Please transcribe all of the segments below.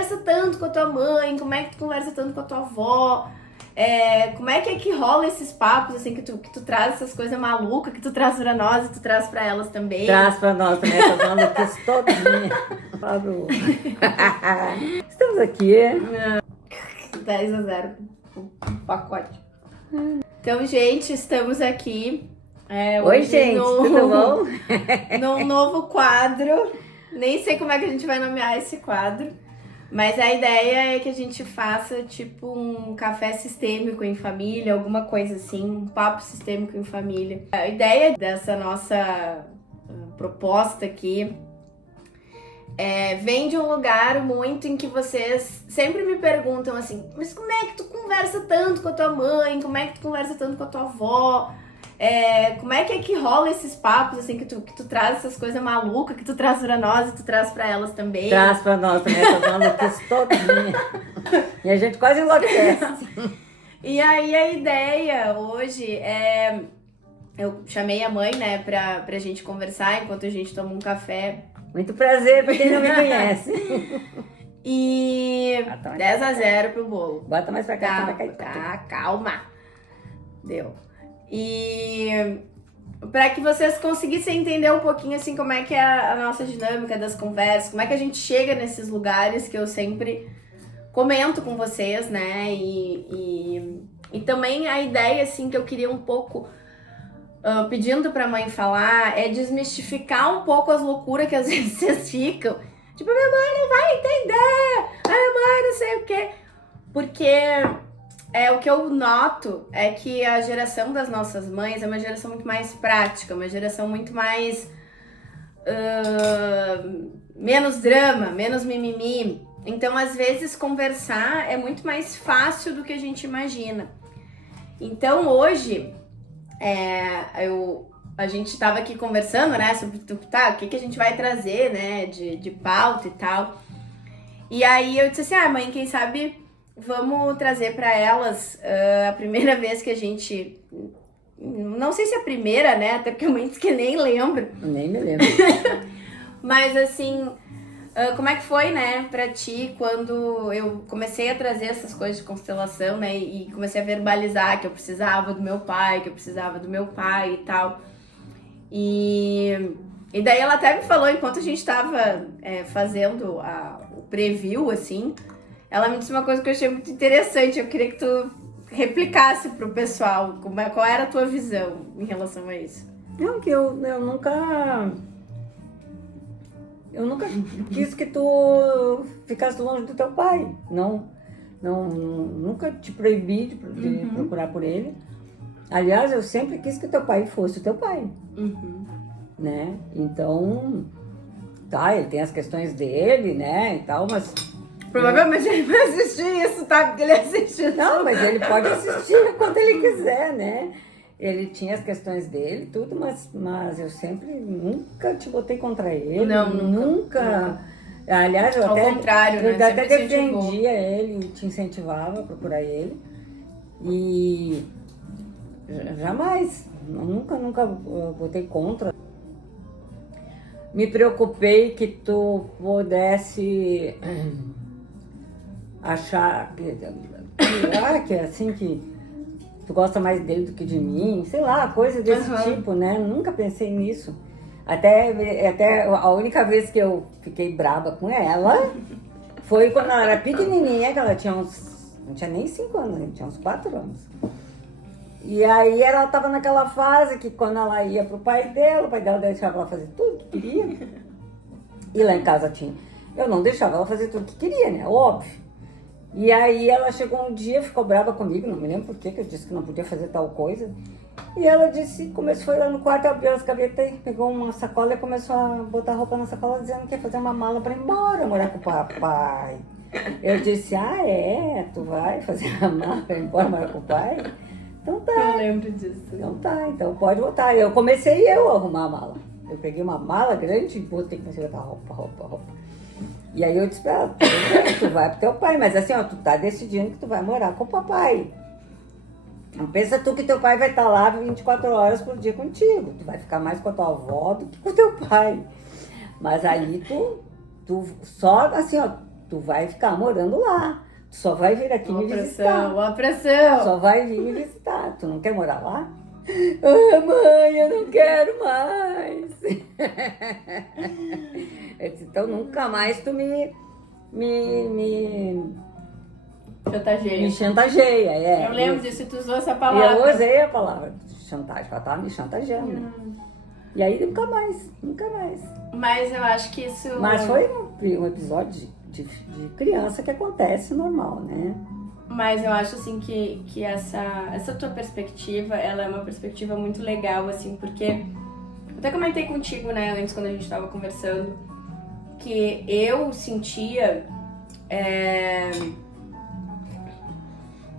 conversa tanto com a tua mãe? Como é que tu conversa tanto com a tua avó? Como é que rola esses papos, assim, que tu traz essas coisas malucas, que tu traz pra nós e tu traz pra elas também? Traz pra nós também essas maluquices todinha. Estamos aqui. 10-0 o pacote. Então, gente, estamos aqui. Oi, gente, tudo bom? Num novo quadro. Nem sei como é que a gente vai nomear esse quadro. Mas a ideia é que a gente faça tipo um café sistêmico em família, alguma coisa assim, um papo sistêmico em família. A ideia dessa nossa proposta aqui vem de um lugar muito em que vocês sempre me perguntam assim, mas como é que tu conversa tanto com a tua mãe? Como é que tu conversa tanto com a tua avó? Como é que rola esses papos, assim, que tu traz essas coisas malucas, que tu traz pra nós e tu traz pra elas também? Traz pra nós também essas maluquices todinha. E a gente quase enlouquece. E aí a ideia hoje eu chamei a mãe, né, pra gente conversar enquanto a gente toma um café. Muito prazer pra quem não me conhece. E 10-0 pro bolo. Bota mais pra cá, calma. Deu. E para que vocês conseguissem entender um pouquinho assim como é que é a nossa dinâmica das conversas, como é que a gente chega nesses lugares que eu sempre comento com vocês, né? E também a ideia assim que eu queria um pouco pedindo pra mãe falar é desmistificar um pouco as loucuras que às vezes vocês ficam. Tipo, minha mãe não vai entender, a minha mãe não sei o quê. Porque o que eu noto é que a geração das nossas mães é uma geração muito mais prática, uma geração muito mais menos drama, menos mimimi. Então, às vezes, conversar é muito mais fácil do que a gente imagina. Então, hoje, a gente estava aqui conversando, né, sobre o que a gente vai trazer, né, de pauta e tal. E aí eu disse assim, mãe, quem sabe vamos trazer para elas a primeira vez que a gente... Não sei se é a primeira, né? Até porque a mãe disse que nem lembra. Nem me lembro. Mas assim, como é que foi, né, pra ti quando eu comecei a trazer essas coisas de constelação, né? E comecei a verbalizar que eu precisava do meu pai, e tal. E daí ela até me falou, enquanto a gente tava fazendo o preview, assim... Ela me disse uma coisa que eu achei muito interessante. Eu queria que tu replicasse pro pessoal. Qual era a tua visão em relação a isso? Não, que eu nunca quis que tu ficasse longe do teu pai. Nunca te proibi de procurar por ele. Aliás, eu sempre quis que teu pai fosse o teu pai. Né? Então, ele tem as questões dele, né, e tal, mas... Provavelmente ele vai assistir isso, tá? Porque ele assistiu. Não, mas ele pode assistir quando ele quiser, né? Ele tinha as questões dele, tudo, mas eu sempre nunca te botei contra ele. Não, nunca. Aliás, eu Ao contrário, né? Eu até defendia ele, te incentivava a procurar ele. E jamais, nunca botei contra. Me preocupei que tu pudesse... achar que é assim, que tu gosta mais dele do que de mim, sei lá, coisa desse tipo, né? Nunca pensei nisso. Até a única vez que eu fiquei braba com ela foi quando ela era pequenininha, que ela tinha não tinha nem 5 anos, tinha uns 4 anos. E aí ela tava naquela fase que quando ela ia pro pai dela, o pai dela deixava ela fazer tudo que queria. E lá em casa eu não deixava ela fazer tudo que queria, né? Óbvio. E aí ela chegou um dia, ficou brava comigo, não me lembro por quê, que eu disse que não podia fazer tal coisa. E ela disse, foi lá no quarto, abriu as gavetas, pegou uma sacola e começou a botar roupa na sacola, dizendo que ia fazer uma mala para ir embora, morar com o papai. Eu disse, tu vai fazer a mala para ir embora, morar com o pai? Então tá. Eu lembro disso. Então tá, então pode botar. Eu comecei a arrumar a mala. Eu peguei uma mala grande e botei, comecei a botar roupa. E aí eu disse pra ela, tu vai pro teu pai, mas assim, tu tá decidindo que tu vai morar com o papai. Não pensa tu que teu pai vai estar lá 24 horas por dia contigo. Tu vai ficar mais com a tua avó do que com o teu pai. Mas aí tu só assim, Tu vai ficar morando lá. Tu só vai vir aqui me visitar. Uma pressão. Só vai vir me visitar. Tu não quer morar lá? Ah, mãe, eu não quero mais. Eu disse, então nunca mais tu me chantageia. Eu lembro disso, tu usou essa E palavra. eu usei a palavra chantagem, ela tava me chantageando. E aí nunca mais. Mas eu acho que isso... Mas foi um episódio de criança que acontece normal, né? Mas eu acho, assim, que essa tua perspectiva, ela é uma perspectiva muito legal, assim, porque... Eu até comentei contigo, né, antes, quando a gente tava conversando, que eu sentia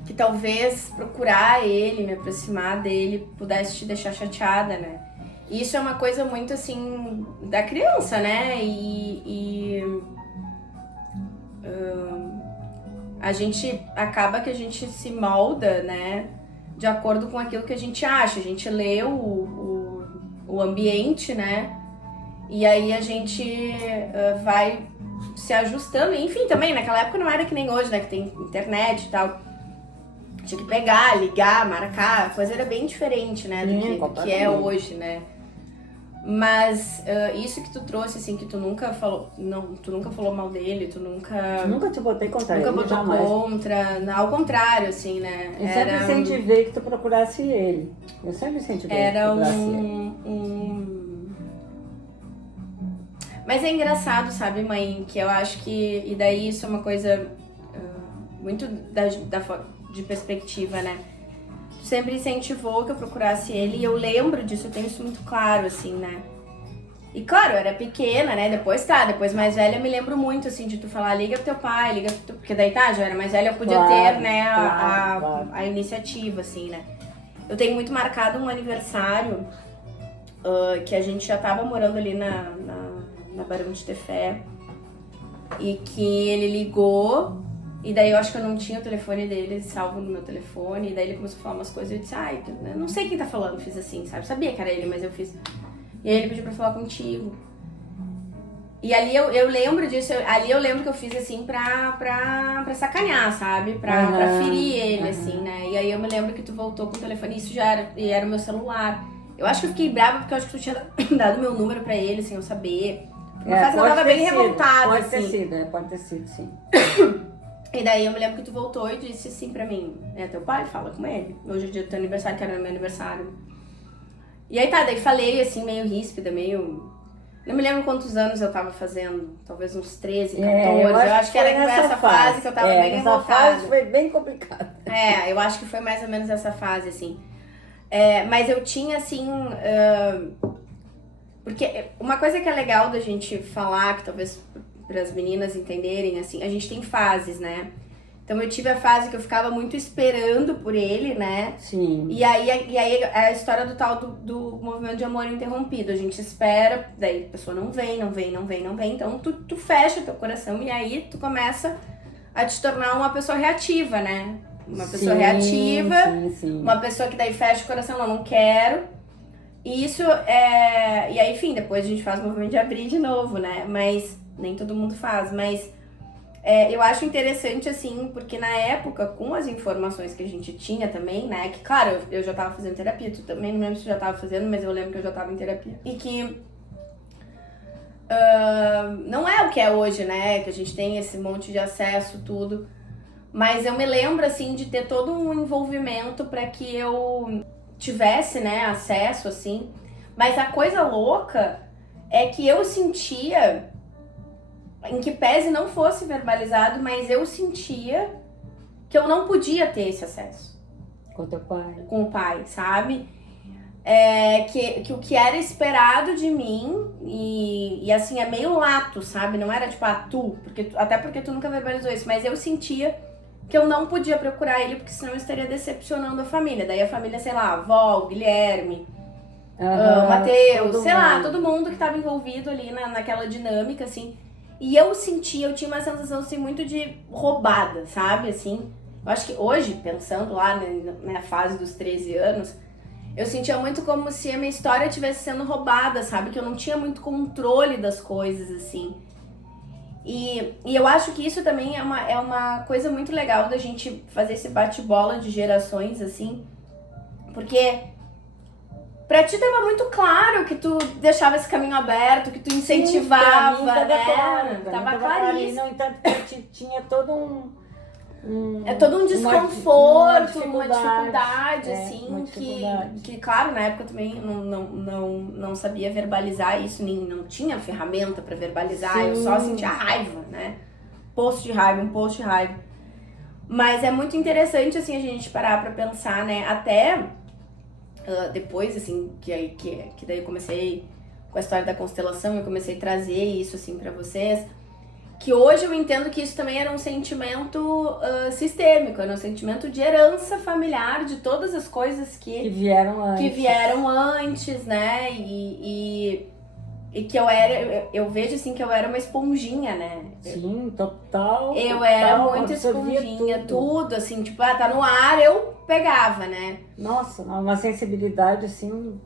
que talvez procurar ele, me aproximar dele, pudesse te deixar chateada, né? E isso é uma coisa muito, assim, da criança, né? A gente acaba que a gente se molda, né, de acordo com aquilo que a gente acha. A gente lê o ambiente, né, e aí a gente vai se ajustando. Enfim, também, naquela época não era que nem hoje, né, que tem internet e tal. Tinha que pegar, ligar, marcar, a coisa era bem diferente, né, do que é hoje, né. Mas isso que tu trouxe, assim, que tu nunca falou mal dele, tu nunca te botei contra ele, botou jamais. contra, ao contrário, assim, né? Eu sempre incentivei que tu procurasse ele. Eu sempre incentivei que tu procurasse ele. Mas é engraçado, sabe, mãe, que eu acho que... E daí isso é uma coisa muito de perspectiva, né? Sempre incentivou que eu procurasse ele, e eu lembro disso, eu tenho isso muito claro, assim, né? E claro, eu era pequena, né? Depois mais velha, eu me lembro muito, assim, de tu falar, liga pro teu pai, porque daí já era mais velha, eu podia ter, né, a iniciativa, assim, né? Eu tenho muito marcado um aniversário que a gente já tava morando ali na Barão de Tefé, e que ele ligou. E daí eu acho que eu não tinha o telefone dele salvo no meu telefone. E daí ele começou a falar umas coisas e eu disse, eu não sei quem tá falando, fiz assim, sabe? Sabia que era ele, mas eu fiz. E aí ele pediu pra falar contigo. E ali eu lembro disso, ali eu lembro que eu fiz assim pra sacanear, sabe? Pra ferir ele, assim, né? E aí eu me lembro que tu voltou com o telefone, isso já era o meu celular. Eu acho que eu fiquei brava porque eu acho que tu tinha dado meu número pra ele, sem eu saber. Mas eu tava bem revoltada, pode assim. Pode ter sido, sim. E daí eu me lembro que tu voltou e disse assim pra mim, teu pai, fala com ele. Hoje é o dia do teu aniversário, que era meu aniversário. E aí daí falei assim, meio ríspida, meio... Não me lembro quantos anos eu tava fazendo, talvez uns 13, 14. Eu acho que era nessa fase que eu tava bem revoltada. Essa fase foi bem complicada. Eu acho que foi mais ou menos essa fase, assim. Mas eu tinha, assim... Porque uma coisa que é legal da gente falar, que talvez... para as meninas entenderem, assim, a gente tem fases, né? Então eu tive a fase que eu ficava muito esperando por ele, né? Sim. E aí é a história do tal do movimento de amor interrompido. A gente espera, daí a pessoa não vem. Então tu fecha teu coração e aí tu começa a te tornar uma pessoa reativa, né? Uma pessoa reativa, uma pessoa que daí fecha o coração, não quero. E isso E aí, enfim, depois a gente faz o movimento de abrir de novo, né? Mas... nem todo mundo faz, mas eu acho interessante, assim, porque na época, com as informações que a gente tinha também, né, que claro, eu já tava fazendo terapia, tu também, não lembro se tu já tava fazendo, mas eu lembro que eu já tava em terapia, e que não é o que é hoje, né, que a gente tem esse monte de acesso, tudo, mas eu me lembro, assim, de ter todo um envolvimento para que eu tivesse, né, acesso, assim, mas a coisa louca é que eu sentia... em que pese não fosse verbalizado, mas eu sentia que eu não podia ter esse acesso. Com teu pai. Com o pai, sabe? Que o que era esperado de mim, e assim, é meio lato, sabe? Não era tipo, até porque tu nunca verbalizou isso, mas eu sentia que eu não podia procurar ele, porque senão eu estaria decepcionando a família. Daí a família, sei lá, a avó, o Guilherme, o Matheus, sei lá, todo mundo que estava envolvido ali naquela dinâmica, assim. E eu tinha uma sensação, assim, muito de roubada, sabe, assim. Eu acho que hoje, pensando lá na fase dos 13 anos, eu sentia muito como se a minha história estivesse sendo roubada, sabe? Que eu não tinha muito controle das coisas, assim. E eu acho que isso também é uma coisa muito legal da gente fazer esse bate-bola de gerações, assim, porque pra ti tava muito claro que tu deixava esse caminho aberto, que tu incentivava, sim, pra mim, né? claro, Tava claríssimo. No entanto, tinha todo É todo um desconforto, uma dificuldade, é, assim, uma dificuldade. que, claro, na época também não sabia verbalizar isso, nem não tinha ferramenta pra verbalizar, eu só sentia raiva, né? Um post de raiva. Mas é muito interessante, assim, a gente parar pra pensar, né? Até depois, assim, que daí eu comecei com a história da constelação, eu comecei a trazer isso, assim, pra vocês. Que hoje eu entendo que isso também era um sentimento sistêmico, era um sentimento de herança familiar, de todas as coisas que vieram antes, né? E que eu vejo assim que eu era uma esponjinha, né? Sim, total. Eu era muito esponjinha, tudo assim, tipo, tá no ar, eu pegava, né? Nossa, uma sensibilidade assim,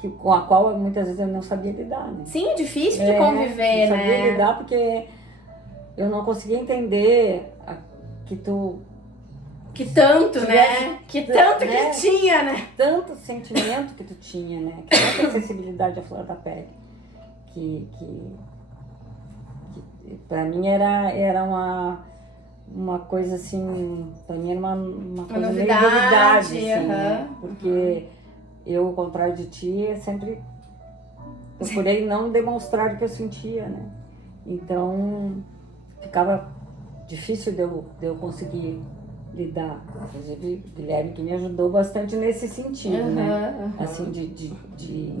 com a qual muitas vezes eu não sabia lidar, né? Sim, difícil de conviver, não né? sabia lidar porque eu não conseguia entender que tu... Que tanto, né? Que tanto né? que tinha, né? Tanto sentimento que tu tinha, né? Que tanta sensibilidade à flor da pele. Que pra mim era uma coisa assim... Pra mim era uma coisa meio novidade, assim, porque eu, ao contrário de ti, sempre procurei não demonstrar o que eu sentia, né? Então... ficava difícil de eu conseguir lidar. Inclusive, o Guilherme que me ajudou bastante nesse sentido, né? Assim, de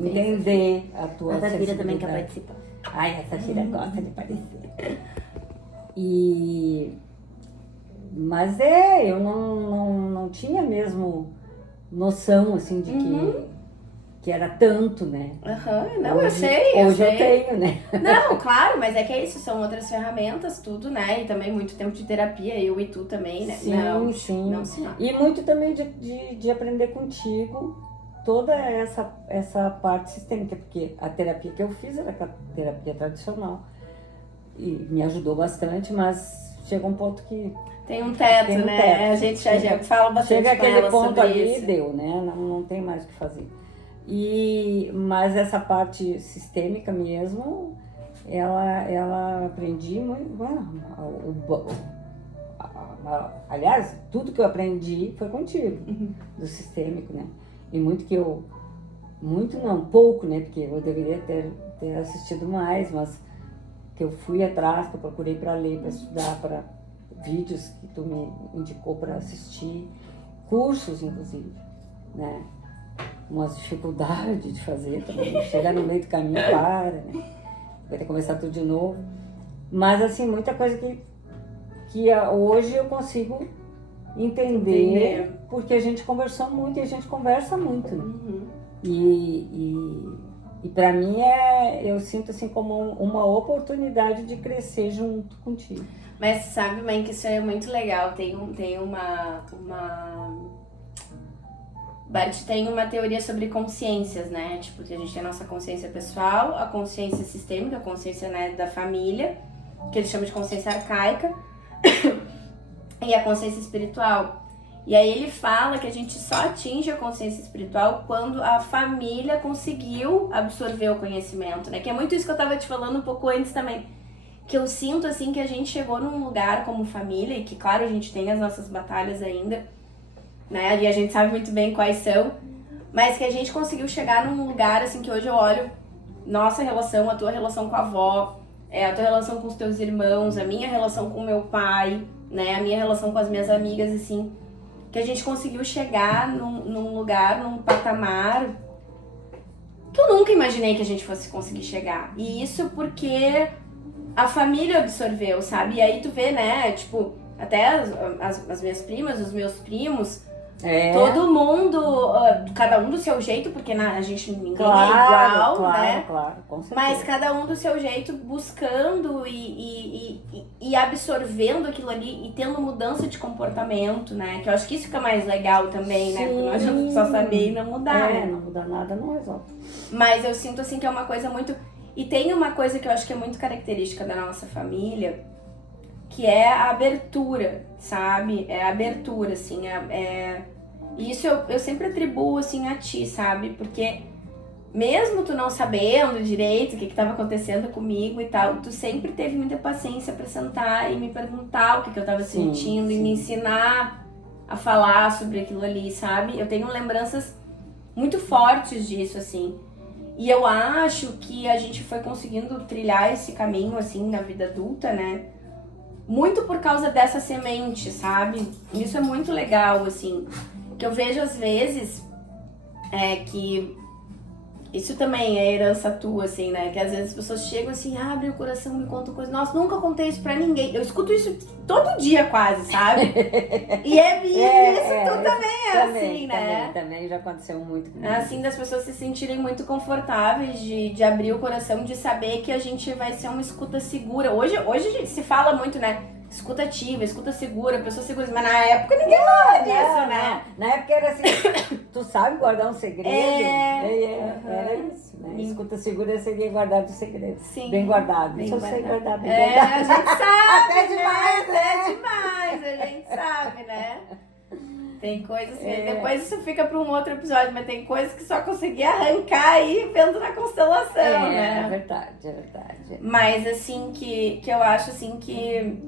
entender a tua sensibilidade. A Zafira também quer participar. Ai, a Zafira gosta de aparecer. Mas eu não tinha mesmo noção, assim, de que era tanto, né? Não, hoje, eu sei. Hoje eu tenho, né? Não, claro, mas é que é isso, são outras ferramentas, tudo, né? E também muito tempo de terapia, eu e tu também, né? Sim, sim. Não, sim. E muito também de aprender contigo toda essa parte sistêmica, porque a terapia que eu fiz era a terapia tradicional. E me ajudou bastante, mas chega um ponto que... Tem um teto, né? Teto. A gente já fala bastante chega aquele ponto sobre ali isso. E deu, né? Não tem mais o que fazer. Mas essa parte sistêmica mesmo, ela aprendi muito. Aliás, tudo que eu aprendi foi contigo, do sistêmico, né? E pouco, né? Porque eu deveria ter assistido mais, mas que eu fui atrás, que eu procurei para ler, para estudar, para vídeos que tu me indicou para assistir, cursos, inclusive, né? Umas dificuldades de fazer também, chegar no meio do caminho, né? Vai ter que começar tudo de novo. Mas, assim, muita coisa que hoje eu consigo entender, porque a gente conversou muito e a gente conversa muito, né? E pra mim eu sinto assim como uma oportunidade de crescer junto contigo. Mas sabe, mãe, que isso é muito legal. Tem uma... Bart tem uma teoria sobre consciências, né? Tipo, que a gente tem a nossa consciência pessoal, a consciência sistêmica, a consciência, né, da família, que ele chama de consciência arcaica, e a consciência espiritual. E aí ele fala que a gente só atinge a consciência espiritual quando a família conseguiu absorver o conhecimento, né? Que é muito isso que eu tava te falando um pouco antes também. Que eu sinto, assim, que a gente chegou num lugar como família, e que, claro, a gente tem as nossas batalhas ainda, né? E a gente sabe muito bem quais são, mas que a gente conseguiu chegar num lugar, assim, que hoje eu olho nossa relação, a tua relação com a avó, a tua relação com os teus irmãos, a minha relação com o meu pai, né? A minha relação com as minhas amigas, assim, que a gente conseguiu chegar num lugar, num patamar que eu nunca imaginei que a gente fosse conseguir chegar. E isso porque a família absorveu, sabe? E aí tu vê, né, tipo, até as minhas primas, os meus primos, todo mundo, cada um do seu jeito, porque a gente ninguém é igual, né? Claro, com certeza. Mas cada um do seu jeito, buscando e absorvendo aquilo ali e tendo mudança de comportamento, né? Que eu acho que isso fica mais legal também, né? Porque não adianta só saber e não mudar, né? Não mudar nada não resolve. Mas eu sinto, assim, que é uma coisa muito... E tem uma coisa que eu acho que é muito característica da nossa família, que é a abertura, sabe? É a abertura, assim, E isso eu sempre atribuo, assim, a ti, sabe? Porque mesmo tu não sabendo direito o que estava acontecendo comigo e tal, tu sempre teve muita paciência pra sentar e me perguntar o que eu tava sentindo e me ensinar a falar sobre aquilo ali, sabe? Eu tenho lembranças muito fortes disso, assim. E eu acho que a gente foi conseguindo trilhar esse caminho, assim, na vida adulta, né? Muito por causa dessa semente, sabe? Isso é muito legal, assim. Que eu vejo às vezes que isso também é herança tua, assim, né? Que às vezes as pessoas chegam assim, abrem o coração, me contam coisas. Nossa, nunca contei isso pra ninguém. Eu escuto isso todo dia quase, sabe? E tu também é assim, né? Também já aconteceu muito comigo. Assim, das pessoas se sentirem muito confortáveis de abrir o coração, de saber que a gente vai ser uma escuta segura. Hoje a gente se fala muito, né? Escuta ativa, escuta segura, pessoa segura. Mas na época ninguém falava disso, né? Na época era assim, tu sabe guardar um segredo? Era isso, né? Escuta segura seria guardar o segredo. Sim. Bem guardado. Bem eu guardado. sei guardar bem guardado. A gente sabe. Até demais, né? É demais, a gente sabe, né? Tem coisas que depois isso fica para um outro episódio, mas tem coisas que só consegui arrancar aí vendo na constelação, né? É verdade. Mas assim, que eu acho assim que...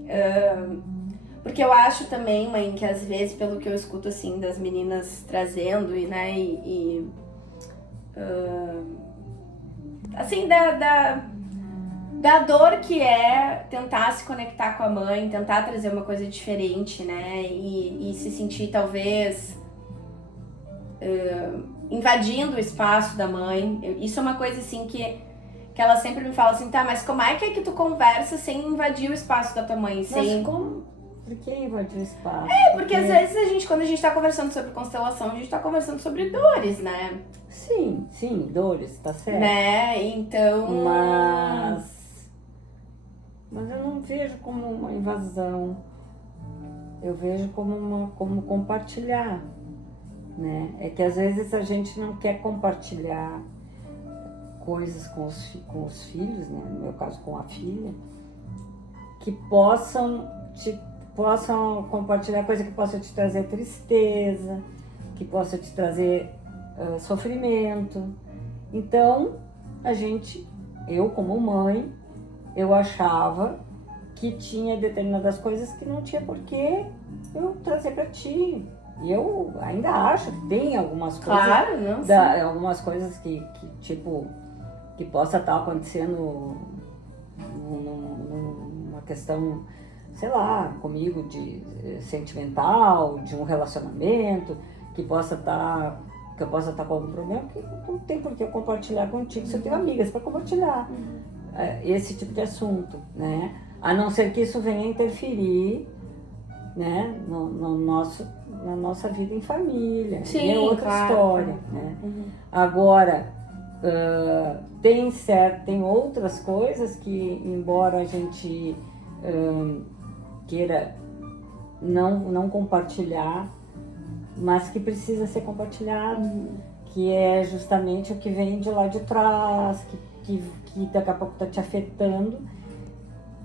porque eu acho também, mãe, que às vezes, pelo que eu escuto assim das meninas trazendo e, né, assim, da dor que é tentar se conectar com a mãe, tentar trazer uma coisa diferente, né? E se sentir talvez invadindo o espaço da mãe. Isso é uma coisa assim que ela sempre me fala assim, tá, mas como é que tu conversa sem invadir o espaço da tua mãe? Mas como? Por que invadir o espaço? Porque às vezes quando a gente tá conversando sobre constelação, a gente tá conversando sobre dores, né? Sim, dores, tá certo. Né? Então... Mas eu não vejo como uma invasão. Eu vejo como compartilhar, né? É que às vezes a gente não quer compartilhar coisas com os filhos, né? No meu caso com a filha, que possam compartilhar coisa que possa te trazer tristeza, que possa te trazer sofrimento. Então, eu como mãe, eu achava que tinha determinadas coisas que não tinha porquê eu trazer para ti. E eu ainda acho que tem algumas coisas, claro, não, algumas coisas que tipo que possa estar acontecendo numa questão, sei lá, comigo de sentimental, de um relacionamento, que eu possa estar com algum problema, que não tem por que eu compartilhar contigo. Se eu tenho amigas para compartilhar esse tipo de assunto, né? A não ser que isso venha interferir, né, na nossa vida em família. Sim, é outra história, né? Agora, tem outras coisas que, embora a gente queira não compartilhar, mas que precisa ser compartilhado, que é justamente o que vem de lá de trás, que daqui a pouco está te afetando,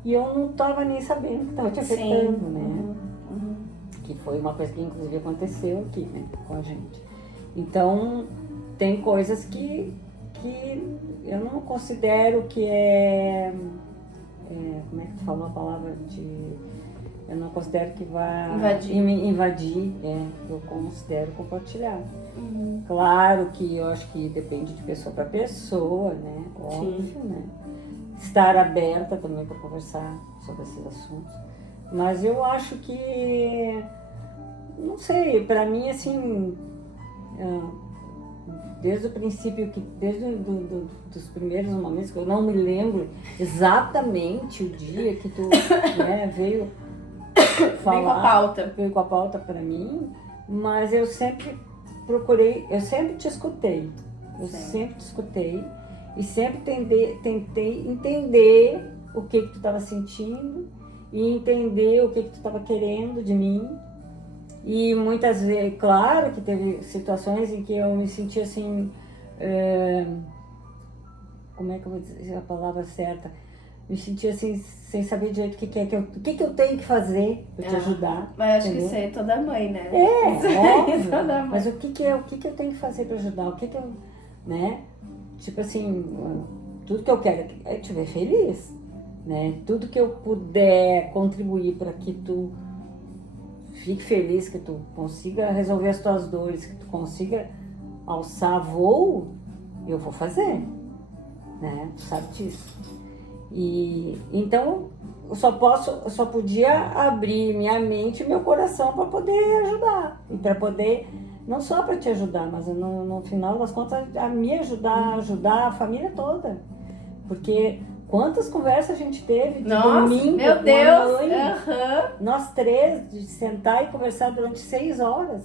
e eu não estava nem sabendo que estava te afetando, né? Que foi uma coisa que inclusive aconteceu aqui, né, com a gente. Então, tem coisas que eu não considero que como é que tu falou a palavra eu não considero que vai invadir, eu considero compartilhar. Claro que eu acho que depende de pessoa para pessoa, né? Óbvio, né? Estar aberta também para conversar sobre esses assuntos. Mas eu acho que, não sei, para mim, assim, desde o princípio, desde dos primeiros momentos, que eu não me lembro exatamente o dia que tu veio falar, veio com a pauta para mim, mas eu sempre eu sempre te escutei, e sempre tentei entender o que tu estava sentindo e entender o que tu estava querendo de mim. E muitas vezes, claro que teve situações em que eu me senti assim, como é que eu vou dizer a palavra certa? Me senti assim, sem saber direito o que eu tenho que fazer para te ajudar. Mas acho entendeu? que isso é toda mãe, né? Óbvio. Toda mãe. Mas o que eu tenho que fazer para ajudar? O que eu, né? Tipo assim, tudo que eu quero é te ver feliz, né? Tudo que eu puder contribuir para que tu fique feliz, que tu consiga resolver as tuas dores, que tu consiga alçar voo, eu vou fazer, né? Tu sabe disso. E então eu só podia abrir minha mente e meu coração para poder ajudar e para poder não só para te ajudar, mas no final das contas a me ajudar a família toda, porque quantas conversas a gente teve de domingo, meu Deus, mãe, nós três, de sentar e conversar durante 6 horas,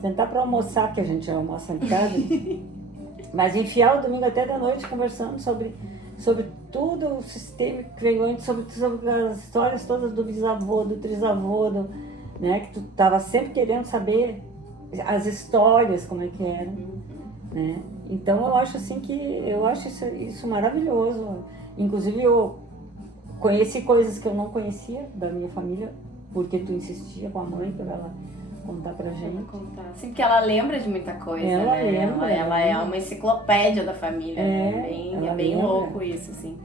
sentar para almoçar, que a gente almoça em casa, mas enfiar o domingo até da noite conversando sobre tudo o sistema que veio antes, sobre as histórias todas do bisavô, do trisavô, né, que tu estava sempre querendo saber as histórias, como é que era, né? Então eu acho assim eu acho isso maravilhoso. Inclusive eu conheci coisas que eu não conhecia da minha família, porque tu insistia com a mãe para ela contar pra gente. Sim, porque ela lembra de muita coisa, ela né? Lembra, ela é uma enciclopédia da família, é bem lembra. louco isso, assim.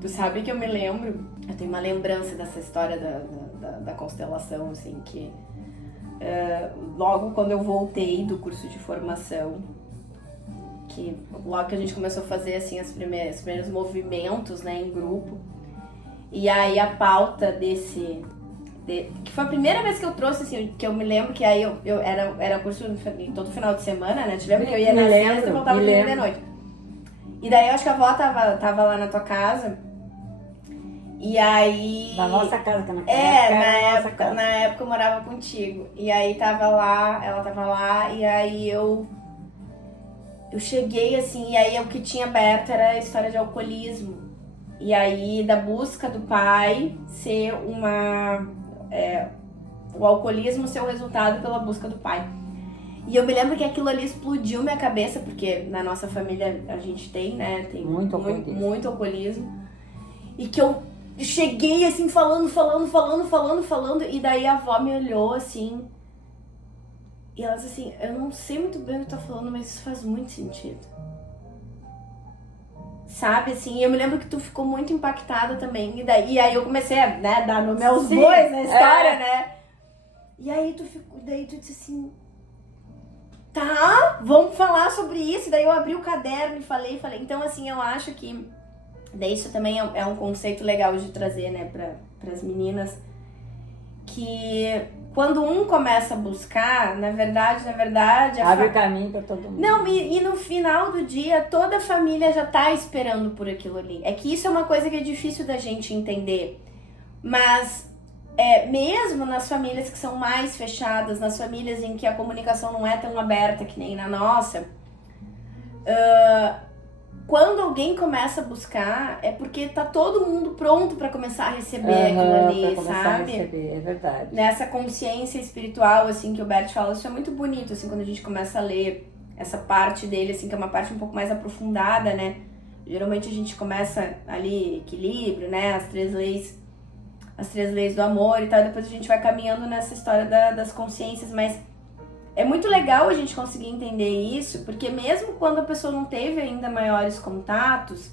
Tu sabe que eu me lembro, eu tenho uma lembrança dessa história da constelação, assim, que logo quando eu voltei do curso de formação, que logo que a gente começou a fazer, assim, os primeiros movimentos, né, em grupo, e aí a pauta que foi a primeira vez que eu trouxe, assim, que eu me lembro que aí eu era curso todo final de semana, né? Te lembra que eu ia na sexta e voltava no domingo de noite. E daí eu acho que a avó tava lá na tua casa. E aí... Na nossa casa, que na época eu morava contigo. E aí ela tava lá, e aí eu cheguei, assim, e aí o que tinha aberto era a história de alcoolismo. E aí da busca do pai ser o alcoolismo ser o resultado pela busca do pai. E eu me lembro que aquilo ali explodiu minha cabeça, porque na nossa família a gente tem, né? Tem muito alcoolismo. E que eu cheguei assim, falando, e daí a avó me olhou assim. E ela disse assim, eu não sei muito bem o que tu tá falando, mas isso faz muito sentido. Sabe, assim, eu me lembro que tu ficou muito impactada também. E aí eu comecei a, né, dar nome aos bois na história, né? E aí tu disse assim, tá, vamos falar sobre isso. E daí eu abri o caderno e falei. Então, assim, eu acho que daí isso também é um conceito legal de trazer, né, pras meninas. Que quando um começa a buscar, na verdade... Abre caminho pra todo mundo. Não, e no final do dia, toda a família já tá esperando por aquilo ali. É que isso é uma coisa que é difícil da gente entender. Mas, mesmo nas famílias que são mais fechadas, nas famílias em que a comunicação não é tão aberta que nem na nossa... Quando alguém começa a buscar, é porque tá todo mundo pronto pra começar a receber aquilo ali, sabe? A receber, é verdade. Nessa consciência espiritual, assim, que o Bert fala, isso é muito bonito, assim, quando a gente começa a ler essa parte dele, assim, que é uma parte um pouco mais aprofundada, né? Geralmente a gente começa ali, equilíbrio, né? As três leis do amor e tal, e depois a gente vai caminhando nessa história das consciências, mas... É muito legal a gente conseguir entender isso, porque mesmo quando a pessoa não teve ainda maiores contatos,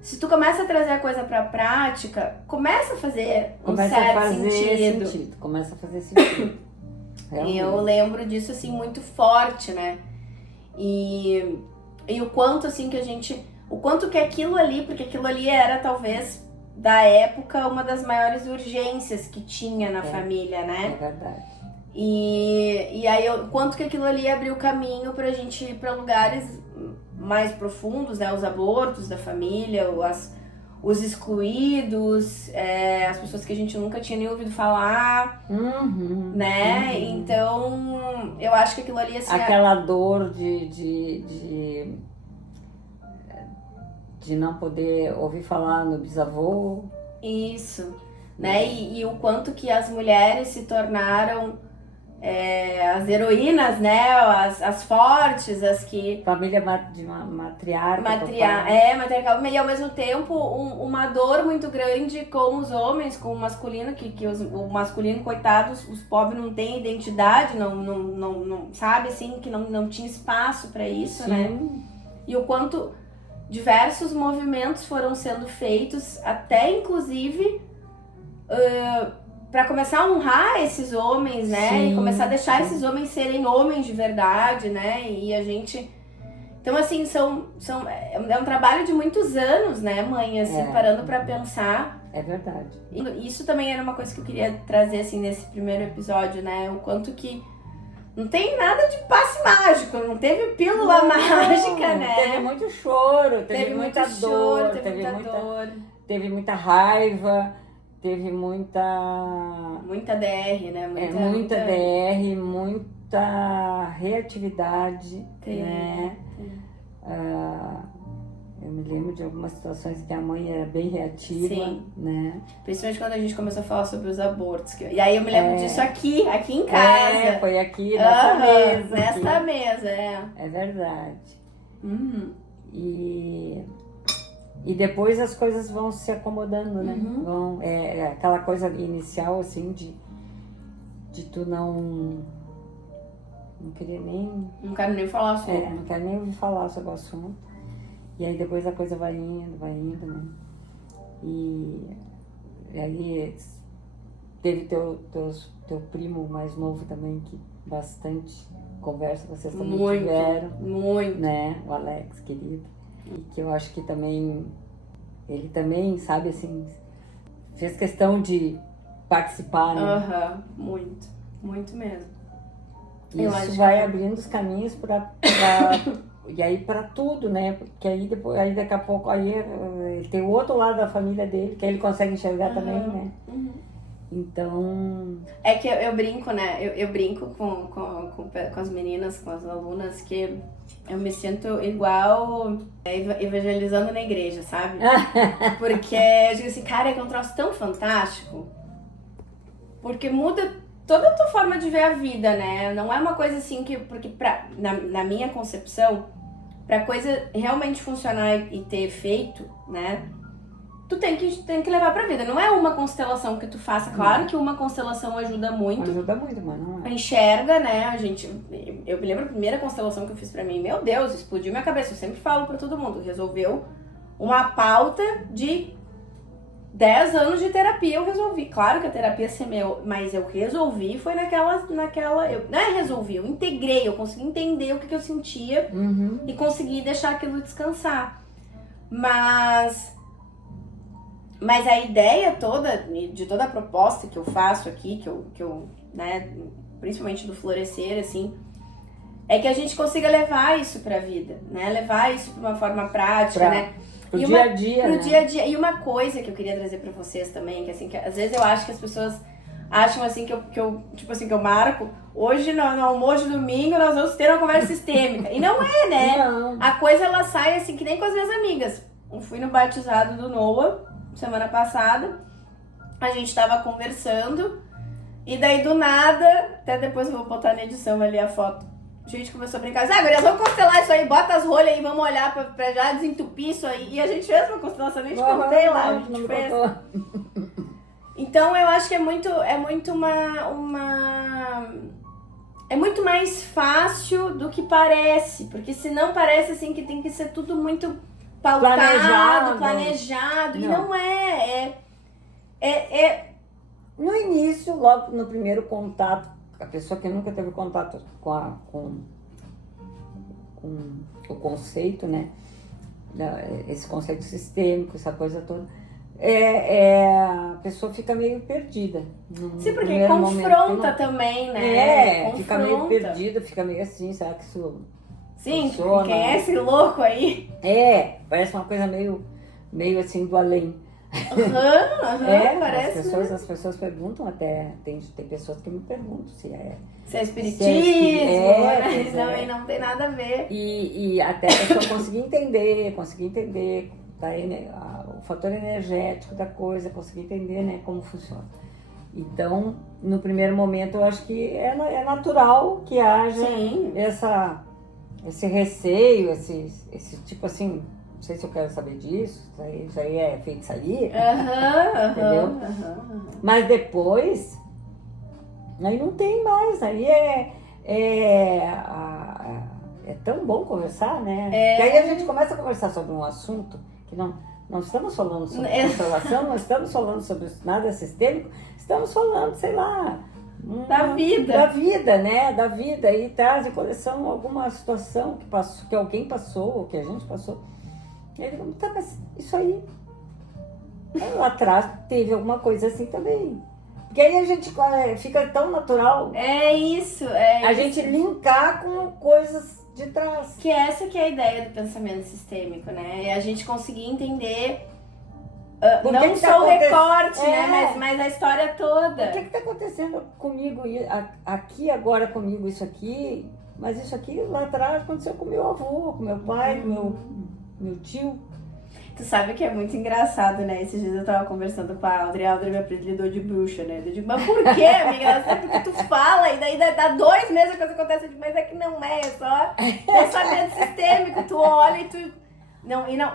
se tu começa a trazer a coisa pra prática, começa a fazer um certo sentido. Começa a fazer sentido. E eu lembro disso, assim, muito forte, né? E o quanto, assim, o quanto que aquilo ali, porque aquilo ali era, talvez, da época, uma das maiores urgências que tinha na família, né? É verdade. E aí, quanto que aquilo ali abriu caminho pra gente ir pra lugares mais profundos, né? Os abortos da família, os excluídos, as pessoas que a gente nunca tinha nem ouvido falar, né? Então, eu acho que aquilo ali, assim... Aquela dor de não poder ouvir falar no bisavô. Isso, né? E o quanto que as mulheres se tornaram... as heroínas, né? As fortes, as que... Família de matriarca. Matriarcal, e ao mesmo tempo uma dor muito grande com os homens, com o masculino, que o masculino, coitados, os pobres não têm identidade, não sabe, assim, que não tinha espaço para isso, né? E o quanto diversos movimentos foram sendo feitos, até inclusive... para começar a honrar esses homens, né? Sim, e começar a deixar esses homens serem homens de verdade, né? E a gente... Então, assim, é um trabalho de muitos anos, né, mãe? Assim, parando pra pensar. É verdade. E isso também era uma coisa que eu queria trazer, assim, nesse primeiro episódio, né? O quanto que não tem nada de passe mágico, não teve pílula mágica, né? Teve muito choro, teve muita dor, teve muita raiva. Teve muita DR, né? Muita DR, muita reatividade, né? Eu me lembro de algumas situações que a mãe era bem reativa, né? Principalmente quando a gente começou a falar sobre os abortos. E aí eu me lembro disso aqui em casa. Foi aqui, nessa mesa. Nesta mesa, É verdade. E depois as coisas vão se acomodando, né? Aquela coisa inicial, assim, de tu não querer nem... Não quero nem falar sobre. Não quero nem ouvir falar sobre o assunto. E aí depois a coisa vai indo, né? E aí teve teu primo mais novo também, que bastante conversa vocês também tiveram. Muito. Né? O Alex, querido. E que eu acho que também, ele também, sabe, assim, fez questão de participar, né? Muito mesmo. Isso vai abrindo os caminhos e aí para tudo, né? Porque aí daqui a pouco, ele tem o outro lado da família dele, que ele consegue enxergar também, né? Então... É que eu brinco, né? Eu brinco com as meninas, com as alunas, que eu me sinto igual evangelizando na igreja, sabe? Porque eu digo assim, cara, é um troço tão fantástico, porque muda toda a tua forma de ver a vida, né? Não é uma coisa assim porque na minha concepção, pra coisa realmente funcionar e ter efeito, né? Tu tem que levar pra vida. Não é uma constelação que tu faça. Claro que uma constelação ajuda muito. Ajuda muito, mas não é. Enxerga, né? Eu me lembro a primeira constelação que eu fiz pra mim. Meu Deus, explodiu minha cabeça. Eu sempre falo pra todo mundo. Resolveu uma pauta de 10 anos de terapia. Eu resolvi. Claro que a terapia semeou, mas eu resolvi. Foi naquela eu integrei. Eu consegui entender o que eu sentia e consegui deixar aquilo descansar. Mas a ideia toda, de toda a proposta que eu faço aqui, que eu né, principalmente do florescer, assim, é que a gente consiga levar isso pra vida, né? Levar isso pra uma forma prática, né? Pro dia a dia, pro né? dia a dia. E uma coisa que eu queria trazer pra vocês também, que assim, que às vezes eu acho que as pessoas acham assim que eu marco, hoje no almoço de domingo nós vamos ter uma conversa sistêmica. E não é, né? Não. A coisa ela sai assim que nem com as minhas amigas. Eu fui no batizado do Noah semana passada, a gente tava conversando e daí do nada, até depois eu vou botar na edição ali a foto, a gente começou a brincar, gurias, vamos constelar isso aí, bota as rolhas aí, vamos olhar pra já desentupir isso aí, e a gente fez uma constelação, a gente contei lá, a gente fez. Então eu acho que é muito é muito mais fácil do que parece, porque senão parece assim que tem que ser tudo muito pautado, planejado. E não é. No início, logo no primeiro contato, a pessoa que nunca teve contato com o conceito, né? Esse conceito sistêmico, essa coisa toda, a pessoa fica meio perdida. Sim, porque confronta também, né? Fica meio perdida, fica meio assim, será que isso... Sim, funciona? Quem é esse louco aí? Parece uma coisa meio assim do além. Parece. As pessoas perguntam até, tem pessoas que me perguntam se é espiritismo, né? Não tem nada a ver. E até a pessoa conseguir entender o fator energético da coisa, conseguir entender, né, como funciona. Então, no primeiro momento, eu acho que é natural que haja Sim. esse receio, esse tipo assim, não sei se eu quero saber disso, isso aí é feitiçaria, entendeu? Mas depois, aí não tem mais, aí é tão bom conversar, né? Que aí a gente começa a conversar sobre um assunto que não estamos falando sobre constelação, não estamos falando sobre nada sistêmico, estamos falando, sei lá, da vida. Da vida, né? Da vida. E traz de coleção alguma situação que passou, que alguém passou, ou que a gente passou. E ele falou, tá, mas isso aí lá atrás teve alguma coisa assim também. Porque aí a gente fica tão natural. É isso. A gente linkar com coisas de trás. Que essa que é a ideia do pensamento sistêmico, né? É a gente conseguir entender não só o recorte, né? Mas a história toda. O que está acontecendo comigo aqui agora comigo isso aqui? Mas isso aqui lá atrás aconteceu com meu avô, com meu pai, com meu tio. Tu sabe que é muito engraçado, né? Esses dias eu tava conversando com a Audrey me apelidou de bruxa, né? Eu digo, mas por quê, amiga? Ela sabe porque tu fala e daí dá 2 meses a coisa acontece. Eu digo, mas é que não é só pensamento sistêmico. Tu olha e tu...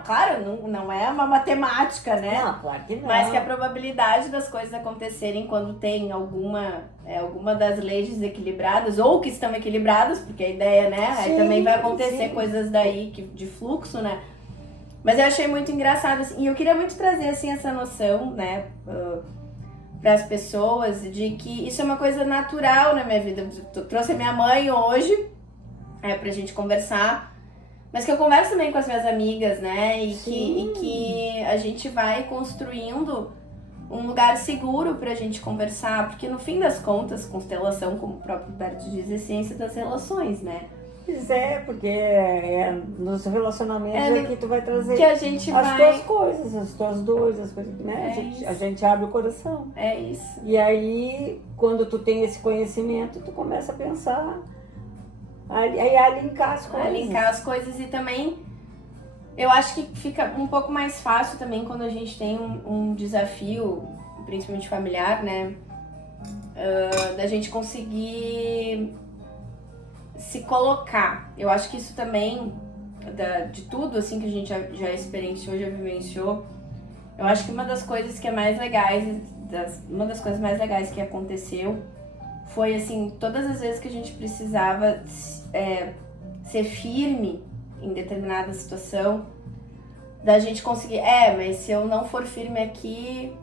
Claro, não é uma matemática, né? Não, claro que não. Mas que a probabilidade das coisas acontecerem quando tem alguma das leis desequilibradas ou que estão equilibradas, porque a ideia, né? Aí também vai acontecer coisas daí de fluxo, né? Mas eu achei muito engraçado, assim, e eu queria muito trazer, assim, essa noção, né, para as pessoas, de que isso é uma coisa natural na minha vida. Eu trouxe a minha mãe hoje, pra gente conversar, mas que eu converso também com as minhas amigas, né, e que a gente vai construindo um lugar seguro pra gente conversar, porque no fim das contas, constelação, como o próprio Berto diz, é ciência das relações, né. Pois é, porque nos relacionamentos que tu vai trazer que a gente as tuas coisas, as tuas dores, as coisas, né? A gente abre o coração. É isso. E aí, quando tu tem esse conhecimento, tu começa a pensar, a linkar as coisas. A linkar as coisas e também, eu acho que fica um pouco mais fácil também quando a gente tem um desafio, principalmente familiar, né? Da gente conseguir se colocar. Eu acho que isso também, de tudo assim que a gente já experienciou, já vivenciou, eu acho que uma das coisas que é mais legais, uma das coisas mais legais que aconteceu foi assim, todas as vezes que a gente precisava ser firme em determinada situação, da gente conseguir, mas se eu não for firme aqui,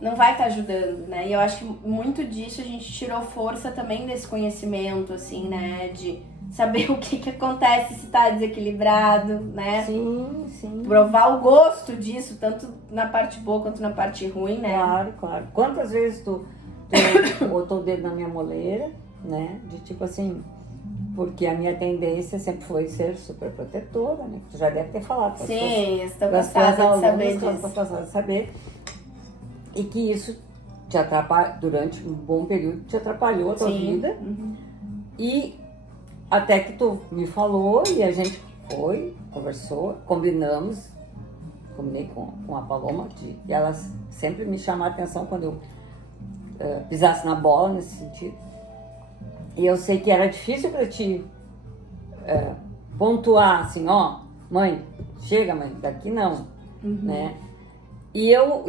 não vai estar ajudando, né? E eu acho que muito disso a gente tirou força também desse conhecimento, assim, né? De saber o que acontece se tá desequilibrado, né? Sim, sim. Provar o gosto disso, tanto na parte boa quanto na parte ruim, né? Claro, claro. Quantas vezes tu botou o dedo na minha moleira, né? De tipo assim, porque a minha tendência sempre foi ser super protetora, né? Tu já deve ter falado. Sim, estou cansada de saber disso. Estou cansada de saber. E que isso te atrapalha, durante um bom período, te atrapalhou a tua vida. Uhum. E até que tu me falou e a gente foi, conversou, combinei com a Paloma, e ela sempre me chamava a atenção quando eu pisasse na bola nesse sentido. E eu sei que era difícil para ti pontuar assim, mãe, chega mãe, daqui não, né? E eu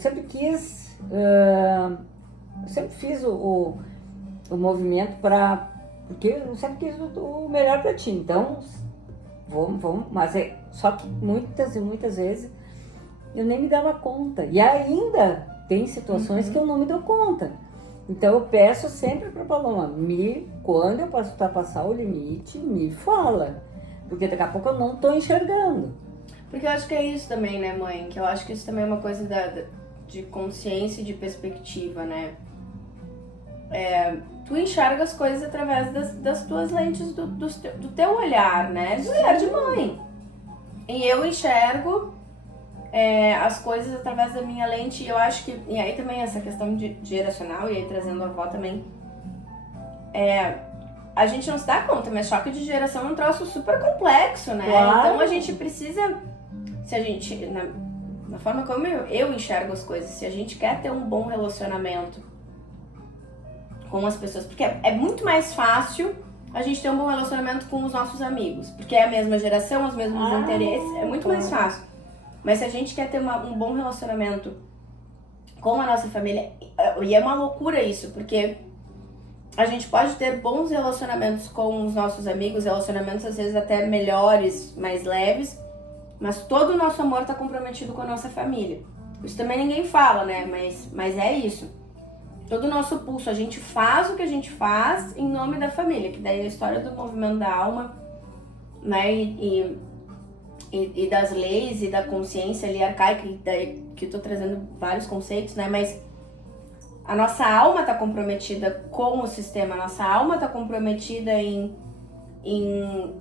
sempre quis, eu sempre fiz o movimento porque eu sempre quis o melhor para ti. Então, vamos, mas só que muitas e muitas vezes eu nem me dava conta. E ainda tem situações que eu não me dou conta. Então eu peço sempre para a Paloma, quando eu posso ultrapassar o limite, me fala. Porque daqui a pouco eu não estou enxergando. Porque eu acho que é isso também, né, mãe? Que eu acho que isso também é uma coisa de consciência e de perspectiva, né? Tu enxerga as coisas através das tuas lentes, do teu olhar, né? Do olhar de mãe. E eu enxergo as coisas através da minha lente. E eu acho que... E aí também essa questão de geracional, e aí trazendo a avó também... a gente não se dá conta, mas choque de geração é um troço super complexo, né? Claro. Então a gente precisa... Se a gente... na forma como eu enxergo as coisas, se a gente quer ter um bom relacionamento com as pessoas, porque é muito mais fácil a gente ter um bom relacionamento com os nossos amigos, porque é a mesma geração, os mesmos interesses, é muito mais fácil. Mas se a gente quer ter um bom relacionamento com a nossa família, e é uma loucura isso, porque a gente pode ter bons relacionamentos com os nossos amigos, relacionamentos às vezes até melhores, mais leves, mas todo o nosso amor está comprometido com a nossa família. Isso também ninguém fala, né? Mas é isso. Todo o nosso pulso, a gente faz o que a gente faz em nome da família, que daí é a história do movimento da alma, né? E das leis e da consciência ali arcaica, que eu tô trazendo vários conceitos, né? Mas a nossa alma tá comprometida com o sistema, a nossa alma tá comprometida em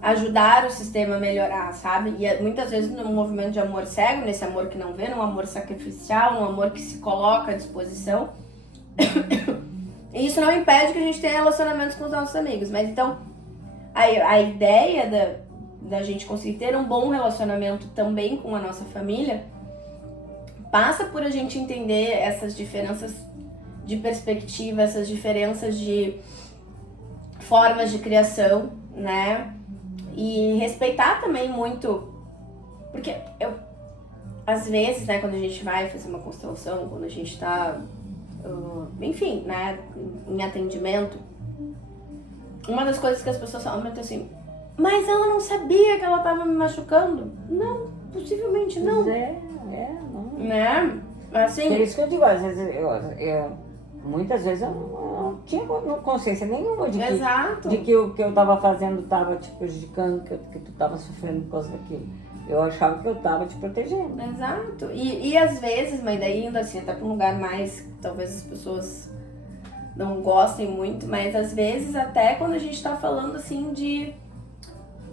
ajudar o sistema a melhorar, sabe? E muitas vezes num movimento de amor cego, nesse amor que não vê, num amor sacrificial, num amor que se coloca à disposição. E isso não impede que a gente tenha relacionamentos com os nossos amigos, mas então a ideia da gente conseguir ter um bom relacionamento também com a nossa família passa por a gente entender essas diferenças de perspectiva, essas diferenças de formas de criação, né? E respeitar também muito, porque às vezes, né, quando a gente vai fazer uma constelação, quando a gente tá, enfim, né, em atendimento, uma das coisas que as pessoas falam é assim, mas ela não sabia que ela tava me machucando? Não, possivelmente não. Não. Né? Assim, É isso que eu digo, às vezes muitas vezes eu não tinha consciência nenhuma de que, exato. de que o que eu estava fazendo estava te prejudicando, que tu estava sofrendo por causa daquilo. Eu achava que eu estava te protegendo. Exato. E às vezes, mas daí indo assim, até para um lugar mais, talvez as pessoas não gostem muito, mas às vezes até quando a gente tá falando assim de